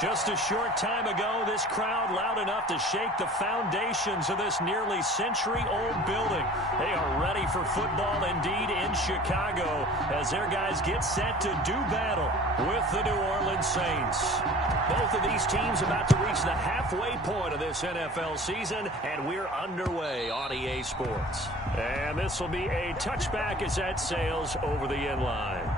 Just a short time ago, this crowd loud enough to shake the foundations of this nearly century-old building. They are ready for football indeed in Chicago as their guys get set to do battle with the New Orleans Saints. Both of these teams about to reach the halfway point of this NFL season, and we're underway on EA Sports. And this will be a touchback as that sails over the end line.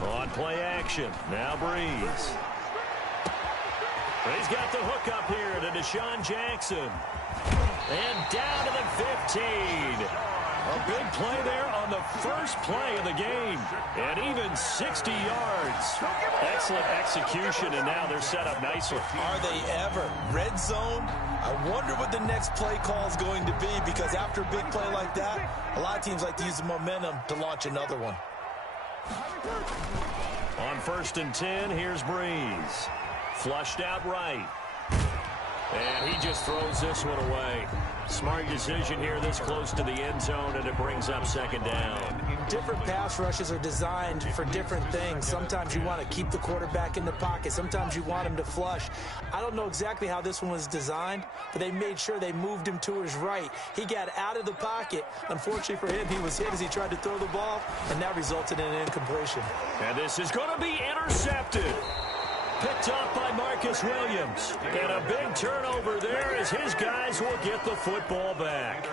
On play action, now Breeze. He's got the hook up here to Deshaun Jackson. And down to the 15. A big play there on the first play of the game. And even 60 yards. Excellent execution, and now they're set up nicely. Are they ever? Red zone? I wonder what the next play call is going to be, because after a big play like that, a lot of teams like to use the momentum to launch another one. On 1st and 10, here's Breeze. Flushed out right. And he just throws this one away. Smart decision here this close to the end zone, and it brings up 2nd down. Different pass rushes are designed for different things. Sometimes you want to keep the quarterback in the pocket. Sometimes you want him to flush. I don't know exactly how this one was designed, but they made sure they moved him to his right. He got out of the pocket. Unfortunately for him, he was hit as he tried to throw the ball, and that resulted in an incompletion. And this is going to be intercepted. Picked up by Marcus Williams. And a big turnover there as his guys will get the football back.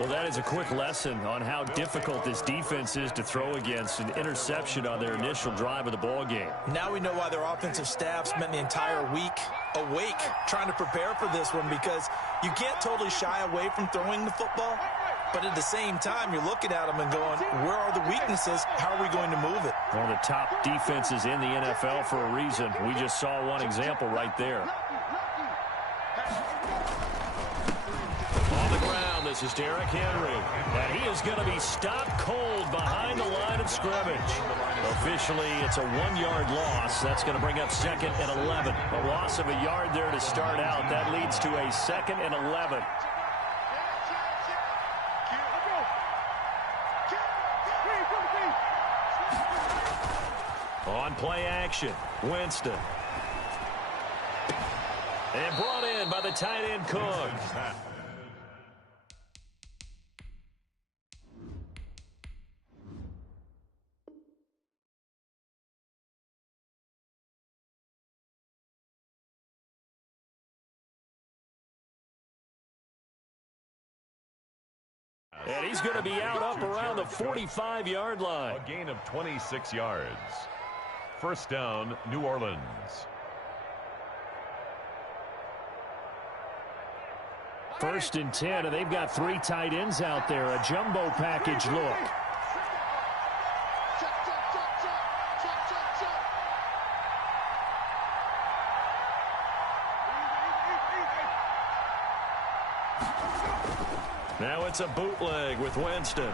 Well, that is a quick lesson on how difficult this defense is to throw against. An interception on their initial drive of the ball game. Now we know why their offensive staff spent the entire week awake trying to prepare for this one, because you can't totally shy away from throwing the football. But at the same time, you're looking at them and going, where are the weaknesses? How are we going to move it? One of the top defenses in the NFL for a reason. We just saw one example right there. On the ground, this is Derrick Henry. And he is going to be stopped cold behind the line of scrimmage. Officially, it's a 1-yard loss. That's going to bring up 2nd and 11. A loss of a yard there to start out. That leads to a 2nd and 11. On play action, Winston. And brought in by the tight end Cook. And he's going to be out up around the 45-yard line. A gain of 26 yards. 1st down, New Orleans. First and 10, and they've got 3 tight ends out there. A jumbo package look. Now it's a bootleg with Winston.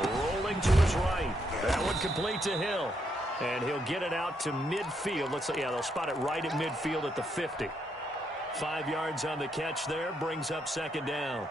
Rolling to his right. That one complete to Hill. And he'll get it out to midfield. Looks like, yeah, they'll spot it right at midfield at the 50. 5 yards on the catch there. Brings up 2nd down.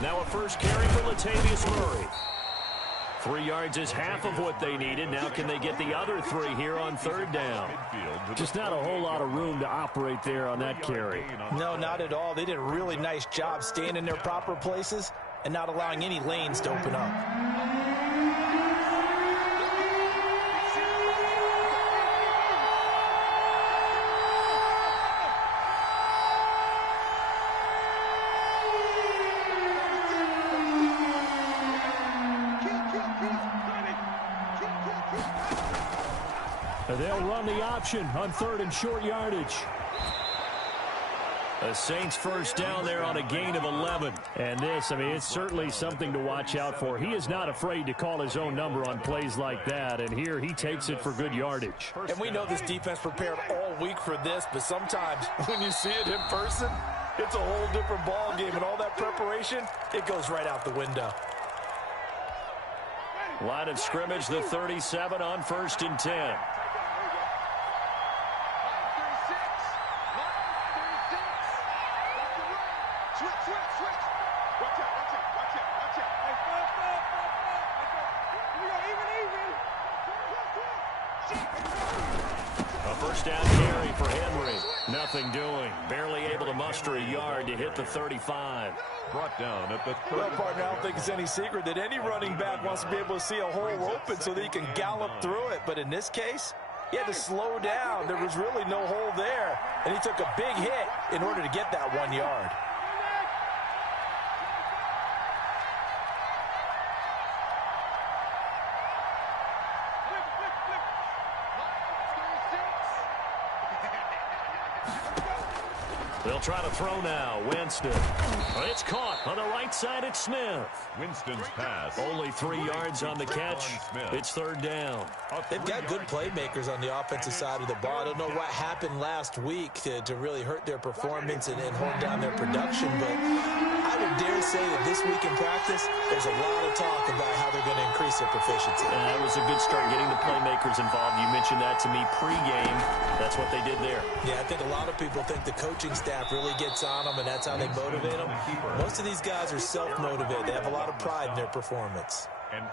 Now a first carry for Latavius Murray. 3 yards is half of what they needed. Now can they get the other 3 here on 3rd down? Just not a whole lot of room to operate there on that carry. No, not at all. They did a really nice job staying in their proper places and not allowing any lanes to open up. And they'll run the option on 3rd and short yardage. The Saints first down there on a gain of 11. And this, I mean, it's certainly something to watch out for. He is not afraid to call his own number on plays like that. And here he takes it for good yardage. And we know this defense prepared all week for this, but sometimes when you see it in person, it's a whole different ball game. And all that preparation, it goes right out the window. Line of scrimmage, the 37 on 1st and 10. Down carry for Henry. Nothing doing. Barely able to muster a yard to hit the 35. Brought down at the 30. Well, partner, I don't think it's any secret that any running back wants to be able to see a hole open so that he can gallop through it. But in this case, he had to slow down. There was really no hole there. And he took a big hit in order to get that 1 yard. They'll try to throw now. Winston. It's caught on the right side. It's Smith. Winston's pass. Only 3 yards on the catch. It's 3rd down. They've got good playmakers on the offensive side of the ball. I don't know what happened last week to really hurt their performance and hold down their production, but I would dare say that this week in practice, there's a lot of talk about how they're going to increase their proficiency. That was a good start getting the playmakers involved. You mentioned that to me pregame. That's what they did there. Yeah, I think a lot of people think the coaching staff really gets on them, and that's how they motivate them. Most of these guys are self-motivated. They have a lot of pride in their performance.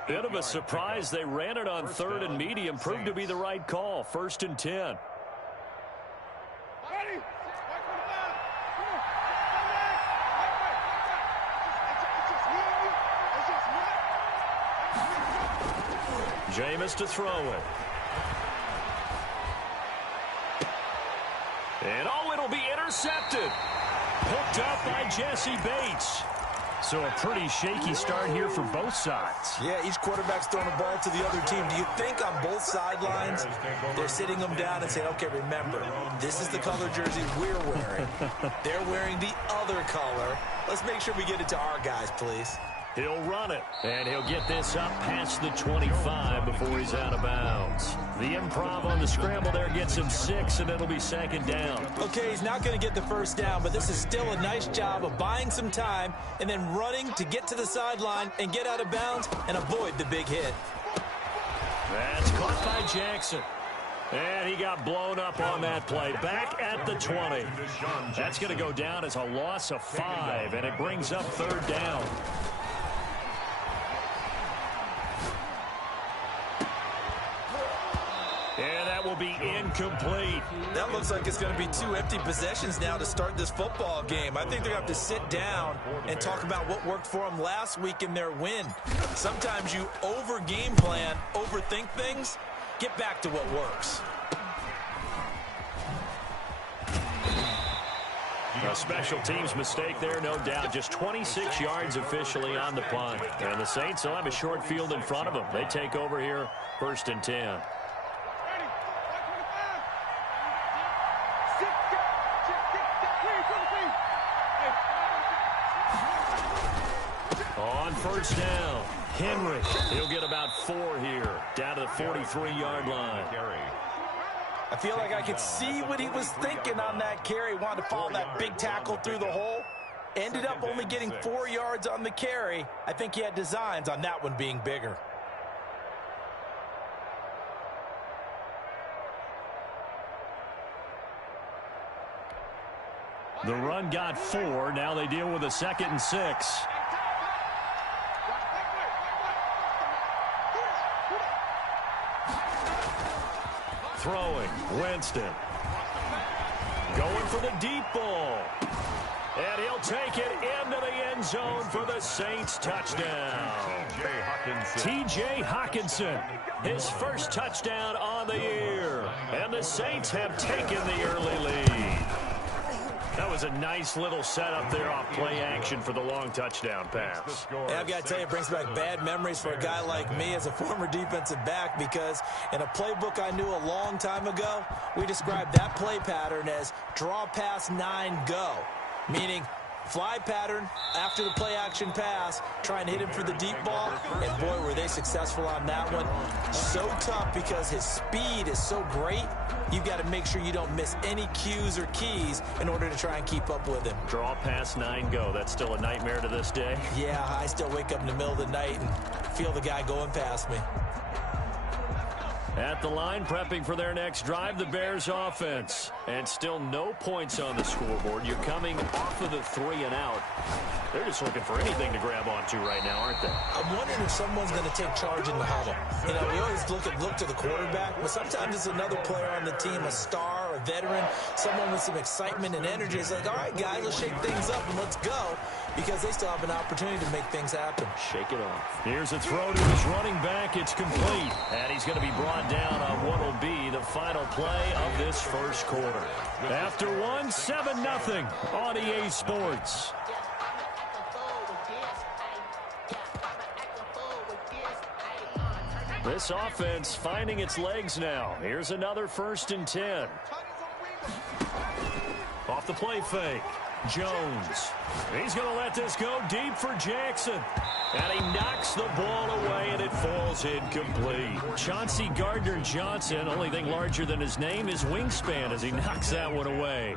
Bit of a surprise. They ran it on 3rd and medium. Proved to be the right call. 1st and 10. Jameis to throw it. And it'll be intercepted. Picked up by Jesse Bates. So a pretty shaky start here for both sides. Yeah, each quarterback's throwing the ball to the other team. Do you think on both sidelines they're sitting them down and saying, okay, remember, this is the color jersey we're wearing. They're wearing the other color. Let's make sure we get it to our guys, please. He'll run it, and he'll get this up past the 25 before he's out of bounds. The improv on the scramble there gets him 6, and it'll be 2nd down. Okay, he's not going to get the 1st down, but this is still a nice job of buying some time and then running to get to the sideline and get out of bounds and avoid the big hit. That's caught by Jackson. And he got blown up on that play. Back at the 20. That's going to go down as a loss of 5, and it brings up 3rd down. And that will be incomplete. That looks like it's going to be 2 empty possessions now to start this football game. I think they're going to have to sit down and talk about what worked for them last week in their win. Sometimes you over-game plan, overthink things. Get back to what works. A special teams mistake there, no doubt. Just 26 yards officially on the punt. And the Saints will have a short field in front of them. They take over here, 1st and 10. On 1st down, Henry. He'll get about 4 here, down to the 43-yard line. I feel like I could see what he was thinking on that carry. Wanted to follow that big tackle through the hole. Ended up only getting 4 yards on the carry. I think he had designs on that one being bigger. The run got 4. Now they deal with a 2nd and 6. Throwing, Winston. Going for the deep ball. And he'll take it into the end zone for the Saints touchdown. T.J. Hockenson, his first touchdown on the year. And the Saints have taken the early lead. That was a nice little setup there off play action for the long touchdown pass. And I've got to tell you, it brings back bad memories for a guy like me as a former defensive back, because in a playbook I knew a long time ago, we described that play pattern as draw pass 9 go, meaning fly pattern after the play action pass, trying to hit him for the deep ball, and boy, were they successful on that one. So tough because his speed is so great, you've got to make sure you don't miss any cues or keys in order to try and keep up with him. Draw pass 9 go. That's still a nightmare to this day? Yeah, I still wake up in the middle of the night and feel the guy going past me. At the line, prepping for their next drive, the Bears offense. And still no points on the scoreboard. You're coming off of the 3 and out. They're just looking for anything to grab onto right now, aren't they? I'm wondering if someone's going to take charge in the huddle. You know, we always look to the quarterback, but sometimes it's another player on the team, a star, a veteran, someone with some excitement and energy. It's like, all right, guys, let's shake things up and let's go, because they still have an opportunity to make things happen. Shake it off. Here's a throw to his running back. It's complete. And he's going to be brought down on what will be the final play of this first quarter. After 7-0 on EA Sports. This offense finding its legs now. Here's another 1st and 10. Off the play fake. Jones. He's going to let this go deep for Jackson. And he knocks the ball away, and it falls incomplete. Chauncey Gardner-Johnson, only thing larger than his name is wingspan as he knocks that one away.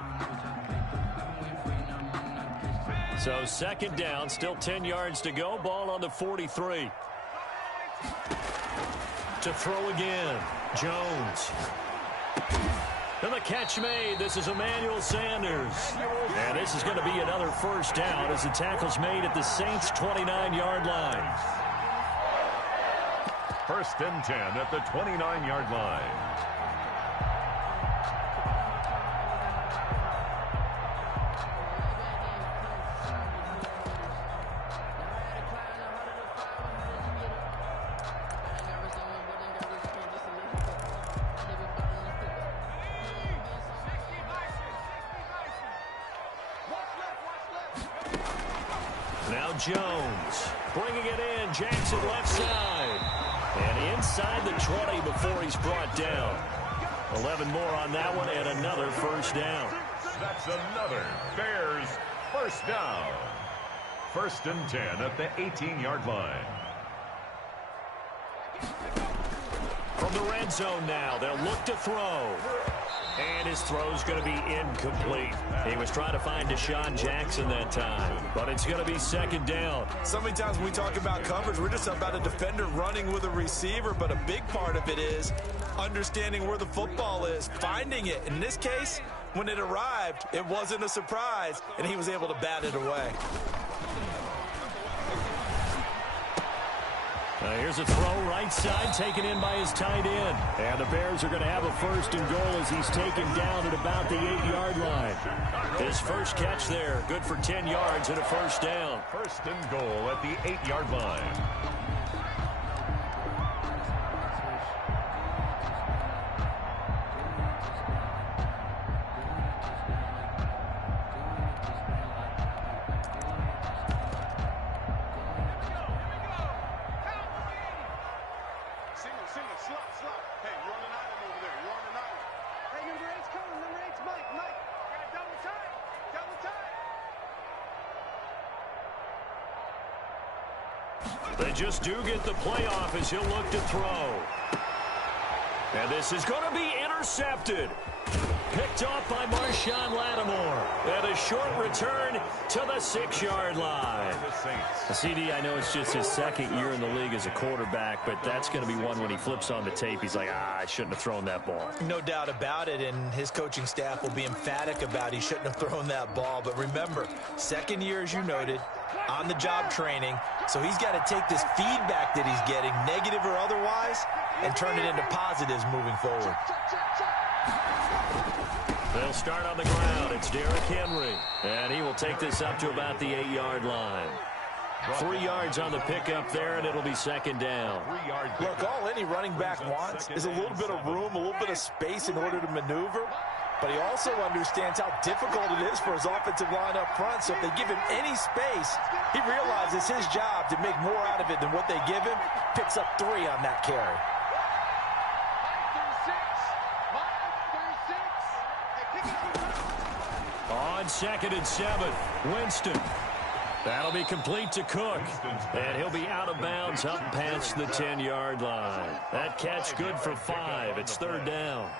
So 2nd down, still 10 yards to go. Ball on the 43. To throw again. Jones. And the catch made. This is Emmanuel Sanders. And this is going to be another 1st down as the tackle's made at the Saints' 29-yard line. 1st and 10 at the 29-yard line. Now Jones bringing it in. Jackson left side. And inside the 20 before he's brought down. 11 more on that one and another 1st down. That's another Bears 1st down. 1st and 10 at the 18-yard line. From the red zone now, they'll look to throw. And his throw's going to be incomplete. He was trying to find Deshaun Jackson that time, but it's going to be 2nd down. So many times when we talk about coverage, we're just about a defender running with a receiver, but a big part of it is understanding where the football is, finding it. In this case, when it arrived, it wasn't a surprise, and he was able to bat it away. Here's a throw right side taken in by his tight end. And the Bears are going to have a 1st and goal as he's taken down at about the 8-yard line. His first catch there, good for 10 yards and a 1st down. 1st and goal at the 8-yard line. They just do get the playoff as he'll look to throw. And this is going to be intercepted. Picked off by Marshawn Lattimore. And a short return to the 6-yard line. CD, I know it's just his 2nd year in the league as a quarterback, but that's going to be one when he flips on the tape. He's like, I shouldn't have thrown that ball. No doubt about it, and his coaching staff will be emphatic about he shouldn't have thrown that ball. But remember, 2nd year, as you noted, on-the-job training. So he's got to take this feedback that he's getting, negative or otherwise, and turn it into positives moving forward. They'll start on the ground. It's Derrick Henry. And he will take this up to about the 8-yard line. 3 yards on the pickup there, and it'll be 2nd down. Look, all any running back wants is a little bit of room, a little bit of space in order to maneuver. but he also understands how difficult it is for his offensive line up front. So if they give him any space, he realizes his job to make more out of it than what they give him. Picks up 3 on that carry. On 2nd and 7, Winston. That'll be complete to Cook, and he'll be out of bounds up past the 10-yard line. That catch good for 5. It's 3rd down.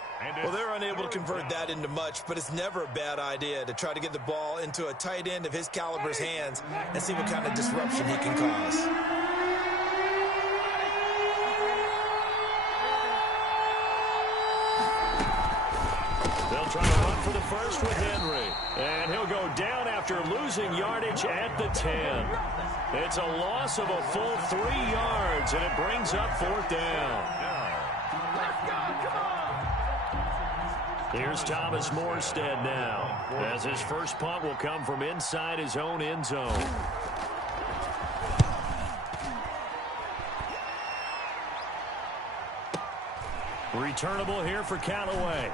Well, they're unable to convert that into much, but it's never a bad idea to try to get the ball into a tight end of his caliber's hands and see what kind of disruption he can cause. They'll try to run for the first with Henry. And he'll go down after losing yardage at the 10. It's a loss of a full 3 yards, and it brings up 4th down. Here's Thomas Morstead now, as his first punt will come from inside his own end zone. Returnable here for Callaway.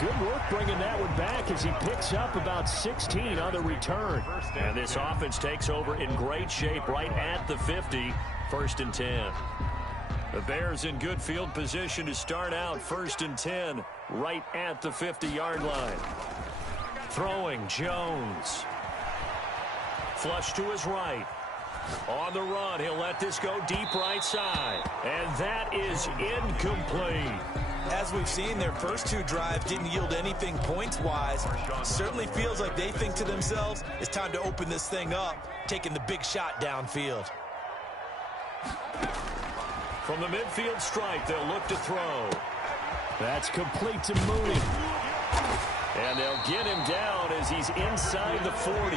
Good work bringing that one back as he picks up about 16 on the return. And this offense takes over in great shape right at the 50, 1st and 10. The Bears in good field position to start out 1st and 10 right at the 50-yard line. Throwing Jones. Flush to his right. On the run, he'll let this go deep right side. And that is incomplete. As we've seen, their first 2 drives didn't yield anything points-wise. Certainly feels like they think to themselves, it's time to open this thing up, taking the big shot downfield. From the midfield stripe, they'll look to throw. That's complete to Mooney. And they'll get him down as he's inside the 40.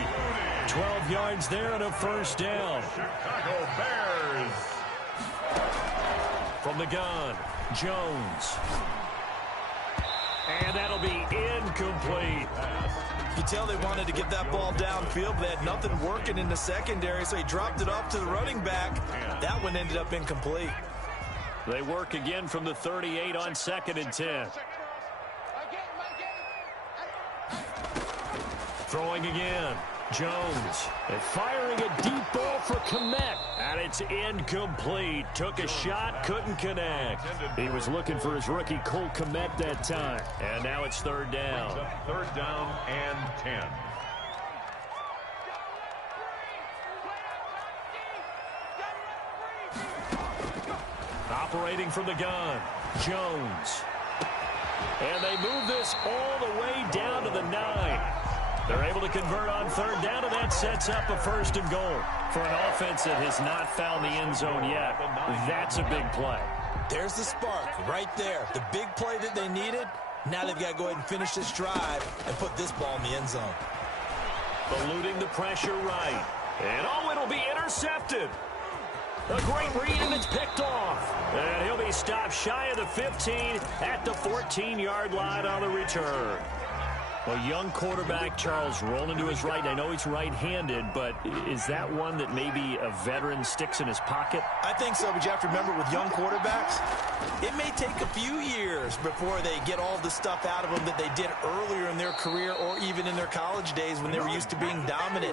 12 yards there and a 1st down. Chicago Bears. From the gun, Jones. And that'll be incomplete. You tell they wanted to get that ball downfield, but they had nothing working in the secondary, so he dropped it off to the running back. That one ended up incomplete. They work again from the 38 on 2nd and 10. Throwing again, Jones. And firing a deep ball for Kmet. And it's incomplete. Took a shot, couldn't connect. He was looking for his rookie Cole Kmet that time. And now it's 3rd down. 3rd down and 10. Operating from the gun, Jones. And they move this all the way down to the 9. They're able to convert on 3rd down, and that sets up a 1st and goal. For an offense that has not found the end zone yet, that's a big play. There's the spark right there. The big play that they needed. Now they've got to go ahead and finish this drive and put this ball in the end zone. Eluding the pressure right. And oh, it'll be intercepted. A great read, and it's picked off. And he'll be stopped shy of the 15 at the 14-yard line on the return. A young quarterback, Charles, rolling to his right. I know he's right-handed, but is that one that maybe a veteran sticks in his pocket? I think so, but you have to remember with young quarterbacks, it may take a few years before they get all the stuff out of them that they did earlier in their career or even in their college days when they were used to being dominant.